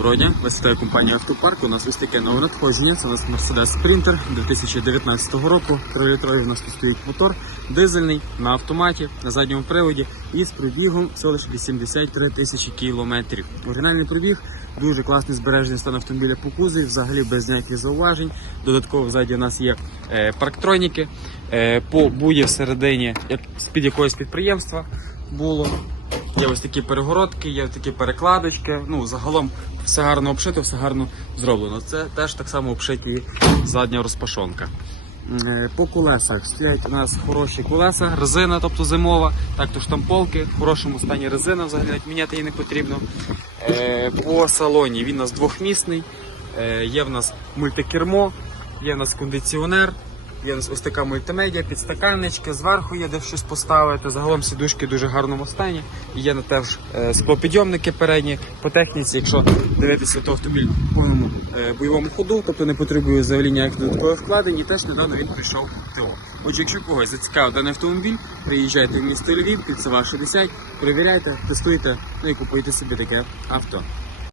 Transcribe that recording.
Доброго дня, вас вітає компанія Автопарк. У нас ось таке нове надходження. Це у нас Mercedes Sprinter 2019 року. 3-літровий у нас тут стоїть мотор, дизельний на автоматі, на задньому приводі і з пробігом всього лише 83 тисячі кілометрів. Оригінальний пробіг, дуже класний збережений стан автомобіля по кузові, взагалі без ніяких зауважень. Додатково ззаді у нас є е, парктроніки, е, по бує всередині, як з-під якогось підприємства було. Є ось такі перегородки, є ось такі перекладочки. Ну, загалом все гарно обшито, все гарно зроблено. Це теж так само обшиті задня розпашонка. Е, По колесах стоять у нас хороші колеса, резина, тобто зимова, також штамповки, в хорошому стані резина, взагалі міняти її не потрібно. Е, По салоні він у нас двохмісний, Е, є в нас мультикермо, є в нас кондиціонер, Є ось така мультимедіа, підстаканнички, зверху є де щось поставити. Загалом сідушки дуже гарному стані. Є на теж е, склопідйомники передні по техніці, якщо дивитися, то автомобіль в повному е, бойовому ходу, тобто не потребує взагалі ніяких додаткових вкладень, і теж недавно він прийшов в ТО. Отже, якщо когось зацікавив даний автомобіль, приїжджайте в місто Львів, під Сава 60, перевіряйте, тестуйте, ну і купуйте собі таке авто.